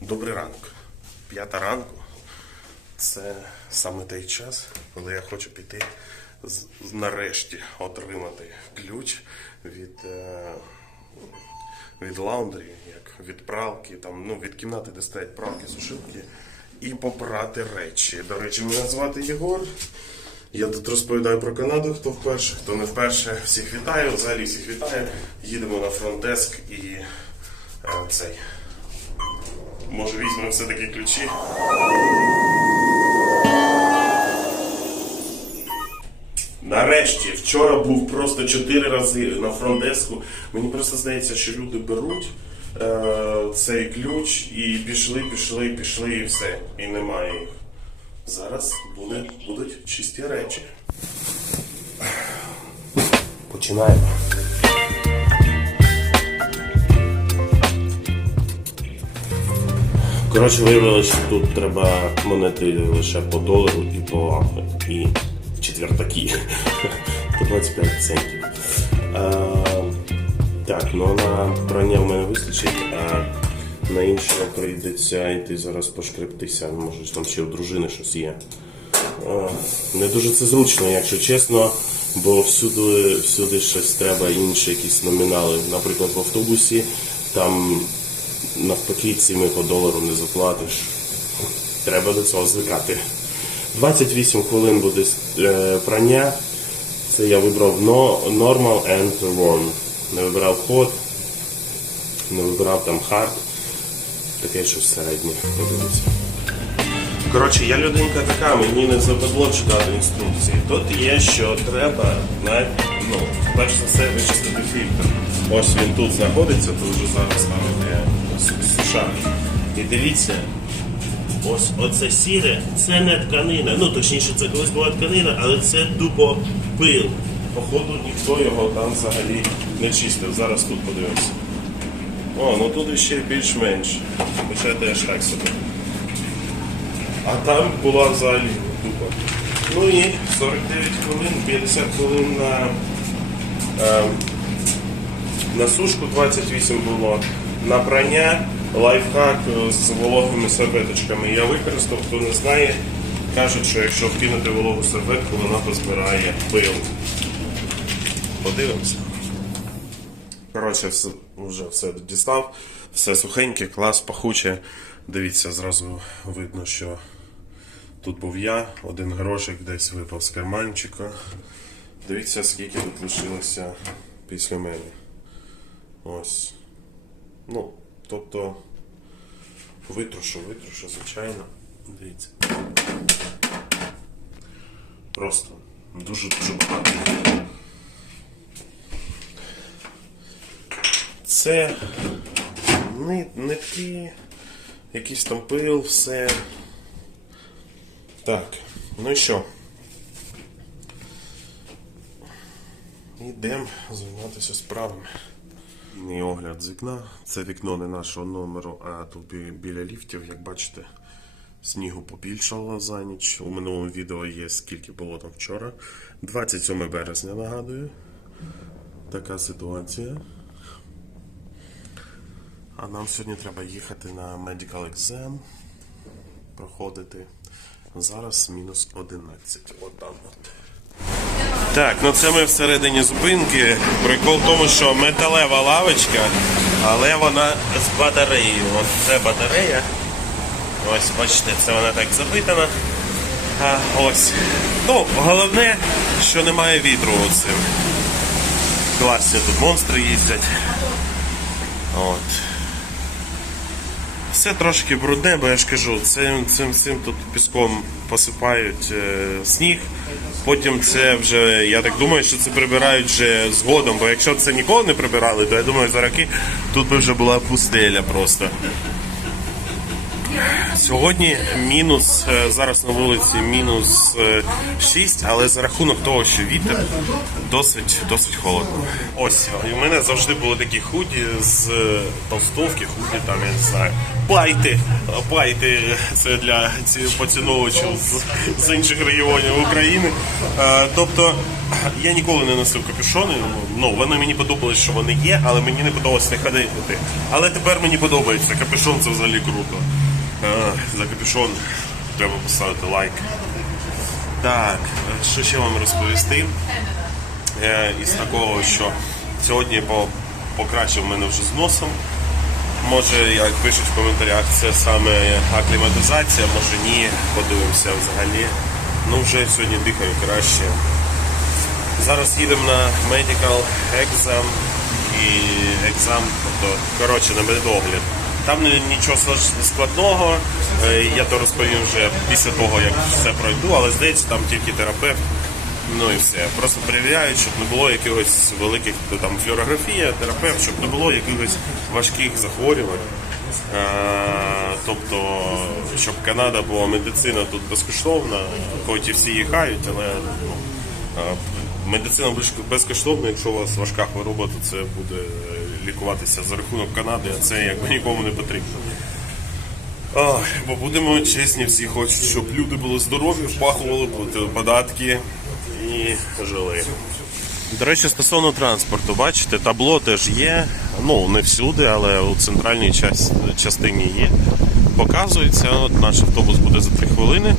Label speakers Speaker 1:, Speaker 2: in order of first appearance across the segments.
Speaker 1: Добрий ранок. П'ята ранку. Це саме той час, коли я хочу піти нарешті отримати ключ від, е, від лаундрі, як від пралки, там, ну, від кімнати, де стоять пралки, сушилки, і попрати речі. До речі, мене звати Єгор. Я тут розповідаю про Канаду, хто вперше, хто не вперше. Всіх вітаю, взагалі всіх вітаю. Їдемо на фронтеск і е, цей. Може візьмемо все-таки ключі. Нарешті, вчора був просто чотири рази на фронтдеску. Мені просто здається, що люди беруть е, цей ключ і пішли, пішли, пішли, і все. І немає їх. Зараз буде, будуть чисті речі. Починаємо. Коротше, виявилося, що тут треба монети лише по долару і по і четвертаки. По 25 центів. А, так, ну на прання в мене вистачить, а на інше прийдеться йти зараз пошкрептися. Може там ще у дружини щось є. А, не дуже це зручно, якщо чесно, бо всюди, всюди щось треба інші якісь номінали. Наприклад, в автобусі там навпаки цими по долару не заплатиш. Треба до цього звикати. 28 хвилин буде е, прання. Це я вибрав Normal and Warm. Не вибирав ход, не вибирав там hard. Таке щось середнє. Подивіться. Коротше, я людинка така, мені не западло читати інструкції. Тут є, що треба, навіть, ну, перш за все, вичистити фільтр. Ось він тут знаходиться, тут вже зараз ставите США. І дивіться, ось оце сіре, це не тканина. Ну, точніше, це колись була тканина, але це тупо пил. Походу, ніхто його там взагалі не чистив. Зараз тут подивимося. О, ну тут ще більш-менш. Лише теж так собі. А там була взагалі тупо. Ну і 49 хвилин, 50 хвилин на, е, на сушку 28 було. На прання лайфхак е, з вологими серветочками. Я використав, хто не знає, кажуть, що якщо вкинути вологу серветку, вона позбирає пил. Подивимося. Коротше, все, вже все дістав, все сухеньке, клас, пахуче. Дивіться, зразу видно, що тут був я, один грошик десь випав з карманчика. Дивіться, скільки тут лишилося після мене. Ось. Ну, тобто, витрушу, витрушу, звичайно. Дивіться. Просто дуже-дуже багато. Це ни- нитки, якийсь там пил, все. Так, ну і що? Йдемо займатися справами. Мій огляд з вікна. Це вікно не нашого номеру, а тут бі- біля ліфтів, як бачите, снігу побільшало за ніч. У минулому відео є скільки було там вчора. 27 березня, нагадую. Така ситуація. А нам сьогодні треба їхати на medical exam, проходити. Зараз мінус 11. От там от. Так, ну це ми всередині зупинки. Прикол в тому, що металева лавочка, але вона з батареєю. От це батарея. Ось, бачите, це вона так запитана. А, ось. Ну, головне, що немає вітру оцим. Класні тут монстри їздять. От. Все трошки брудне, бо я ж кажу, цим, цим, цим тут піском посипають е, сніг. Потім це вже, я так думаю, що це прибирають вже згодом, бо якщо це ніколи не прибирали, то я думаю, за роки тут би вже була пустеля просто. Сьогодні мінус, е, зараз на вулиці мінус 6, але за рахунок того, що вітер досить, досить холодно. Ось, і в мене завжди були такі худі з е, толстовки, худі там, я не знаю. Байти, байти це для ці поціновувачів з, з інших регіонів України. Е, Тобто я ніколи не носив капюшони. Ну, вони мені подобалось, що вони є, але мені не подобалось не ходити. Але тепер мені подобається. Капюшон це взагалі круто. Е, За капюшон треба поставити лайк. Так, е, що ще вам розповісти? Е, Із такого, що сьогодні покращив мене вже з носом. Може, як пишуть в коментарях, це саме акліматизація, може ні, подивимося взагалі. Ну вже сьогодні дихаю краще. Зараз їдемо на medical exam і екзам, тобто, коротше, на медогляд. Там нічого складного, е, я то розповім вже після того, як все пройду, але здається, там тільки терапевт. Ну і все. Просто перевіряють, щоб не було якихось великих там флюорографія, терапевт, щоб не було якихось важких захворювань. Е, Тобто, щоб Канада була медицина тут безкоштовна, хоч і всі їхають, але ну, е, медицина безкоштовна, якщо у вас важка хвороба, то це буде лікуватися за рахунок Канади, а це якби нікому не потрібно. Ой, бо будемо чесні, всі хочуть, щоб люди були здорові, впахували податки і жили. До речі, стосовно транспорту, бачите, табло теж є. Ну, не всюди, але у центральній частині є. Показується, от наш автобус буде за 3 хвилини.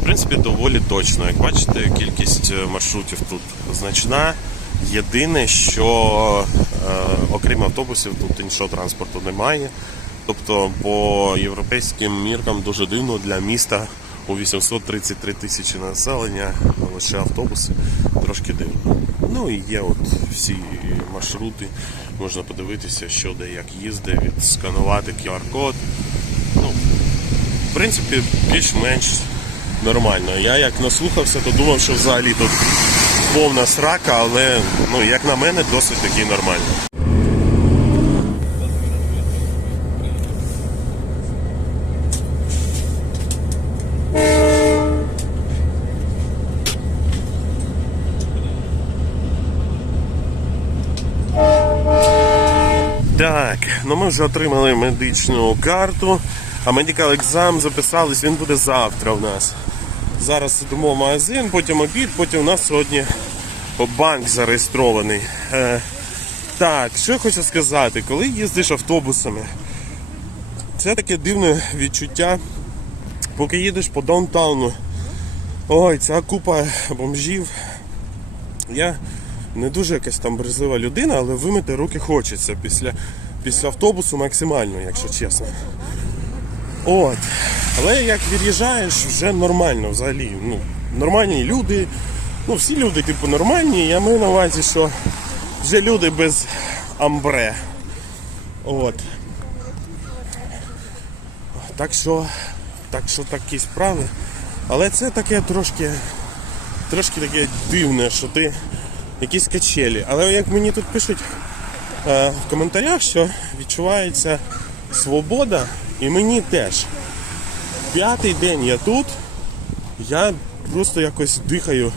Speaker 1: В принципі, доволі точно. Як бачите, кількість е, маршрутів тут значна. Єдине, що е, окрім автобусів, тут іншого транспорту немає. Тобто, по європейським міркам дуже дивно для міста у 833 тисячі населення лише автобуси трошки дивно. Ну і є от всі маршрути, можна подивитися, що де як їздить, відсканувати QR-код. Ну, в принципі, більш-менш нормально. Я як наслухався, то думав, що взагалі тут повна срака, але ну, як на мене, досить таки нормально. Так, ну ми вже отримали медичну карту, а медикал екзам записались, він буде завтра у нас. Зараз йдемо в магазин, потім обід, потім у нас сьогодні банк зареєстрований. Е, так, що я хочу сказати, коли їздиш автобусами, це таке дивне відчуття, поки їдеш по даунтауну. Ой, ця купа бомжів. Я не дуже якась там брезлива людина, але вимити руки хочеться після, після автобусу максимально, якщо чесно. От. Але як від'їжджаєш, вже нормально взагалі. Ну, нормальні люди. Ну, всі люди, типу, нормальні. Я маю на увазі, що вже люди без амбре. От. Так що, так що такі справи. Але це таке трошки, трошки таке дивне, що ти якісь качелі. Але як мені тут пишуть е, в коментарях, що відчувається свобода, і мені теж. П'ятий день я тут, я просто якось дихаю.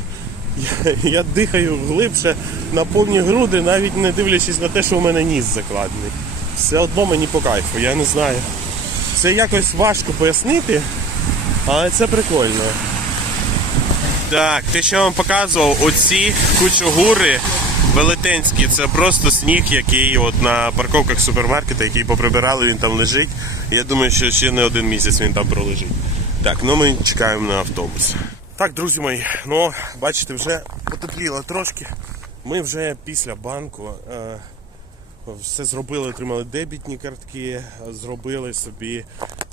Speaker 1: Я, я дихаю глибше на повні груди, навіть не дивлячись на те, що у мене ніс закладений. Все одно мені по кайфу, я не знаю. Це якось важко пояснити, але це прикольно. Так, те, що я вам показував, оці кучугури велетенські, це просто сніг, який от на парковках супермаркета, який поприбирали, він там лежить. Я думаю, що ще не один місяць він там пролежить. Так, ну ми чекаємо на автобус. Так, друзі мої, ну бачите, вже потепліло трошки. Ми вже після банку. Е, все зробили, отримали дебітні картки, зробили собі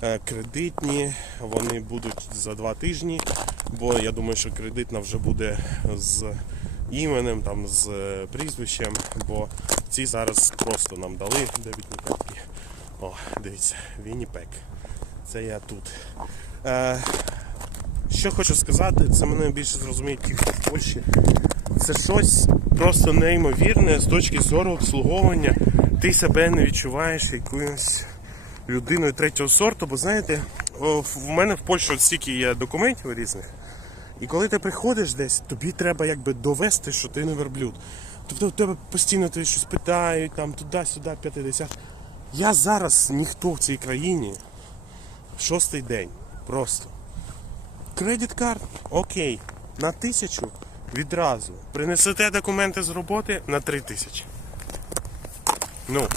Speaker 1: е, кредитні. Вони будуть за два тижні, бо я думаю, що кредитна вже буде з іменем, там, з е, прізвищем, бо ці зараз просто нам дали дебітні картки. О, дивіться, Вінніпек. Це я тут. Е, що хочу сказати, це мене більше зрозуміють ті, хто в Польщі. Це щось просто неймовірне з точки зору обслуговування. Ти себе не відчуваєш якимось людиною третього сорту, бо знаєте, в мене в Польщі от стільки є документів різних. І коли ти приходиш десь, тобі треба якби довести, що ти не верблюд. Тобто в тебе постійно ти щось питають, там туди-сюди, 50. Я зараз ніхто в цій країні. Шостий день. Просто. Кредит карт, окей. На тисячу відразу. Принесете документи з роботи на три тисячі. Ну,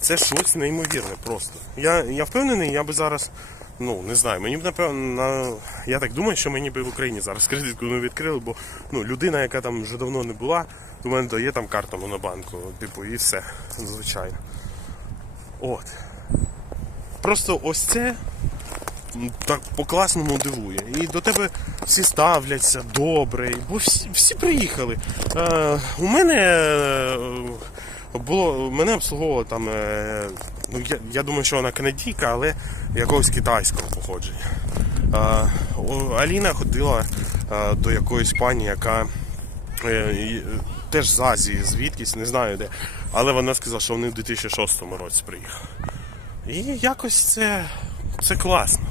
Speaker 1: це щось неймовірне просто. Я, я впевнений, я би зараз, ну не знаю, мені б напевно, я так думаю, що мені би в Україні зараз кредитку не відкрили, бо ну, людина, яка там вже давно не була, у мене дає там карту монобанку, типу, і все, звичайно. От. Просто ось це так по-класному дивує. І до тебе всі ставляться добре, бо всі, всі приїхали. Е, у мене е, було, мене обслуговувала там, е, ну, я, я думаю, що вона канадійка, але якогось китайського походження. Е, Аліна ходила е, до якоїсь пані, яка е, е, теж з Азії, звідкись, не знаю де. Але вона сказала, що вони в 2006 році приїхали. І якось це, це класно.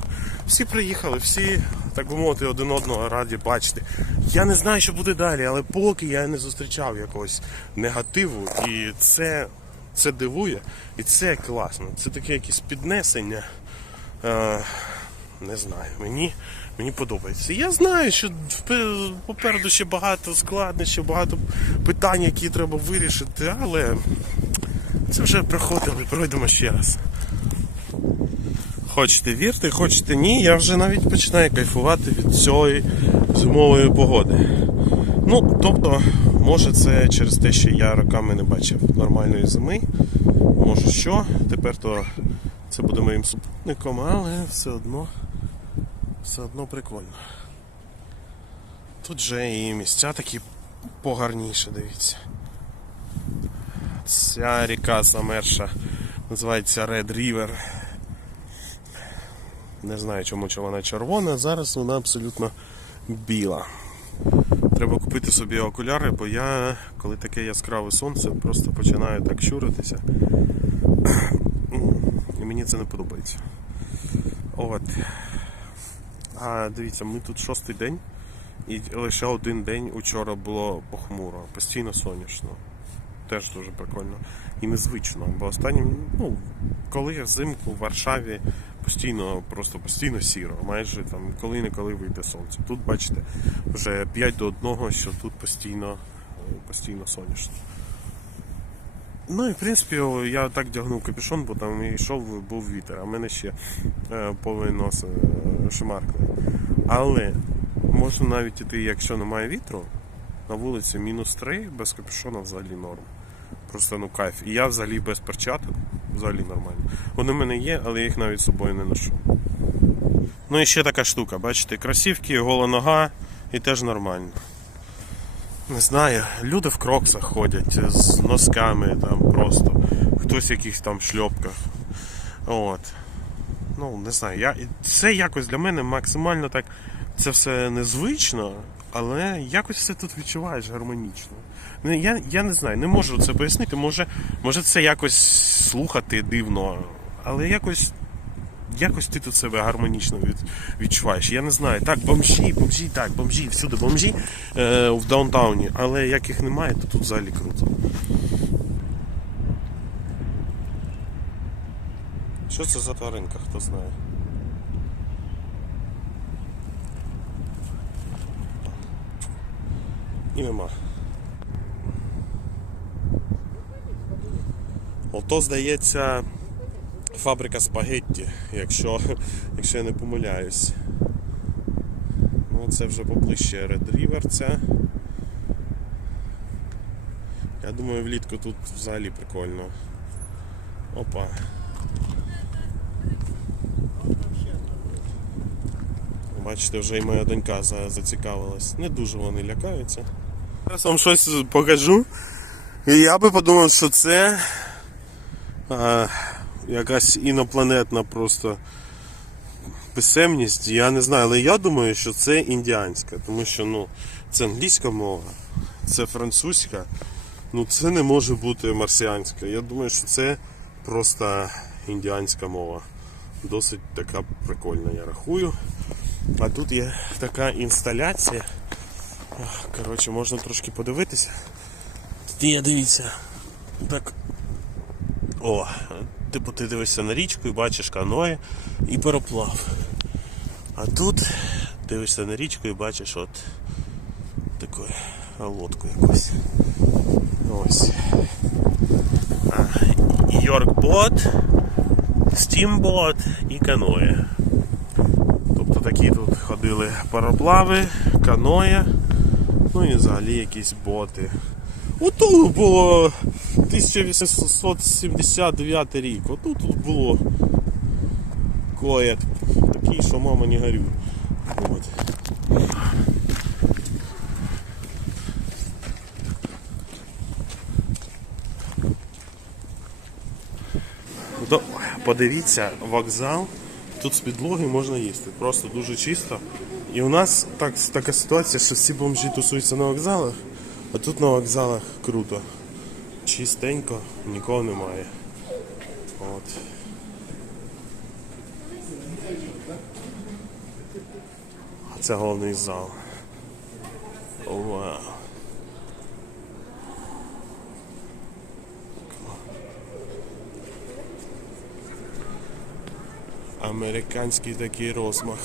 Speaker 1: Всі приїхали, всі, так би мовити, один одного раді бачити. Я не знаю, що буде далі, але поки я не зустрічав якогось негативу, і це, це дивує, і це класно. Це таке якесь піднесення. Е, не знаю, мені, мені подобається. Я знаю, що попереду ще багато складнощів, багато питань, які треба вирішити, але це вже проходили, пройдемо ще раз. Хочете вірте, хочете ні, я вже навіть починаю кайфувати від цієї зимової погоди. Ну, тобто, може це через те, що я роками не бачив нормальної зими. Може що, тепер то це буде моїм супутником, але все одно, все одно прикольно. Тут же і місця такі погарніше, дивіться. Ця ріка замерша називається Red River. Не знаю, чому чи вона червона, зараз вона абсолютно біла. Треба купити собі окуляри, бо я, коли таке яскраве сонце, просто починаю так щуритися. І мені це не подобається. От. А дивіться, ми тут шостий день, і лише один день учора було похмуро, постійно сонячно. Теж дуже прикольно і незвично. Бо останнім, ну, коли я взимку в Варшаві постійно, просто постійно сіро, майже там коли-неколи вийде сонце. Тут бачите, вже 5 до 1, що тут постійно, постійно сонячно. Ну і в принципі я так вдягнув капюшон, бо там йшов, був вітер, а в мене ще е, половий нос е, шмаркли. Але можна навіть іти, якщо немає вітру, на вулиці мінус 3, без капюшона взагалі норм. Просто ну кайф. І я взагалі без перчаток, взагалі нормально. Вони в мене є, але я їх навіть з собою не ношу. Ну і ще така штука, бачите, кросівки, гола нога і теж нормально. Не знаю, люди в кроксах ходять з носками там просто. Хтось в якихось там шльопках. От. Ну, не знаю, я... це якось для мене максимально так. Це все незвично, але якось все тут відчуваєш гармонічно. Ну, я, я не знаю, не можу це пояснити. Може, може це якось слухати дивно, але якось. Якось ти тут себе гармонічно від, відчуваєш. Я не знаю. Так, бомжі, бомжі, так, бомжі, всюди бомжі е, в даунтауні, але як їх немає, то тут взагалі круто. Що це за тваринка, хто знає? І нема. Ото, здається, фабрика спагетті, якщо, якщо я не помиляюсь. Ну, це вже поближче Red River це. Я думаю, влітку тут взагалі прикольно. Опа. Бачите, вже і моя донька зацікавилась. Не дуже вони лякаються. Зараз вам щось покажу. І я би подумав, що це а, якась інопланетна просто писемність. Я не знаю, але я думаю, що це індіанська, тому що ну, це англійська мова, це французька. Ну це не може бути марсіанська. Я думаю, що це просто індіанська мова. Досить така прикольна, я рахую. А тут є така інсталяція. Коротше, можна трошки подивитися. Є, дивіться. Так. О, типу ти дивишся на річку і бачиш каное і пароплав. А тут дивишся на річку і бачиш от таку лодку якусь. Ось. Йоркбот, стімбот і каное. Тобто такі тут ходили пароплави, каное, ну і взагалі якісь боти. Отут було 1879 рік. Отут тут було коет. Такий, що мама не горюй. От. Подивіться, вокзал. Тут з підлоги можна їсти. Просто дуже чисто. І у нас так, така ситуація, що всі бомжі тусуються на вокзалах, а тут на вокзалах круто. Чистенько, нікого немає. От. А це головний зал. Вау. Американський такий розмах.